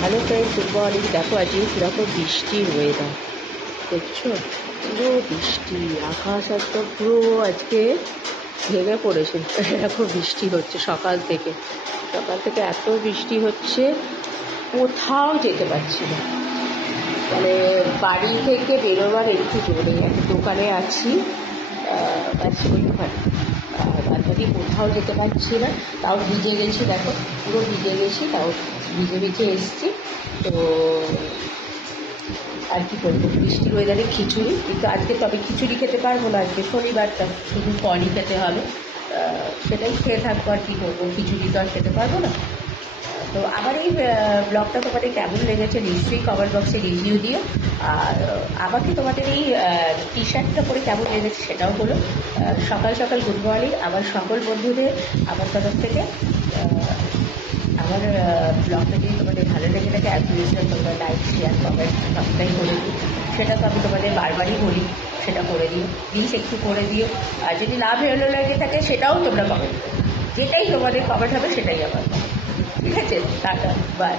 Hello friends, good morning. দেখো আজকে কীরকম বৃষ্টির ওয়েদার দেখছো, পুরো বৃষ্টি। আকাশ একদম পুরো আজকে ভেঙে পড়েছে, এরকম বৃষ্টি হচ্ছে সকাল থেকে। এত বৃষ্টি হচ্ছে, কোথাও যেতে পারছি না। মানে বাড়ি থেকে বেরোবার একটু জোরে, একটা দোকানে আছি, ব্যাস ওইখানে। বাদবাকি কোথাও যেতে পারছি না। তাও ভিজে গেছি, দেখো পুরো ভিজে গেছি, তাও ভিজে ভিজে এসছি। তো আর কি করবো, বৃষ্টির ওয়েদারে খিচুড়ি, কিন্তু আজকে তবে খিচুড়ি খেতে পারবো না, আজকে শনিবারটা শুধু ফলই খেতে হবে। সেটাই খেয়ে থাকবো, আর কী করবো, খিচুড়ি তো আর খেতে পারবো না। তো আমার এই ব্লগটা তোমাদের কেমন লেগেছে নিশ্চয়ই কমেন্ট বক্সে রিভিউ দিও। আর আমাকে তোমাদের এই টি শার্টটা পরে কেমন লেগেছে সেটাও বলো। সকাল সকাল গুড মর্নিং আমার সকল বন্ধুদের আমার তরফ থেকে। আমার ব্লগটা যদি তোমাদের ভালো লেগে থাকে, অ্যাজ ইউজুয়াল তোমরা লাইক শেয়ার কমেন্ট সাবস্ক্রাইব করে দিও। সেটা তো আমি তোমাদের বারবারই বলি, সেটা করে দিও প্লিজ, একটু করে দিও। আর যদি না ভালো লেগে থাকে সেটাও তোমরা কমেন্ট করো, যেটাই তোমাদের কমেন্ট হবে সেটাই আমার। ঠিক আছে, টাটা, বাই।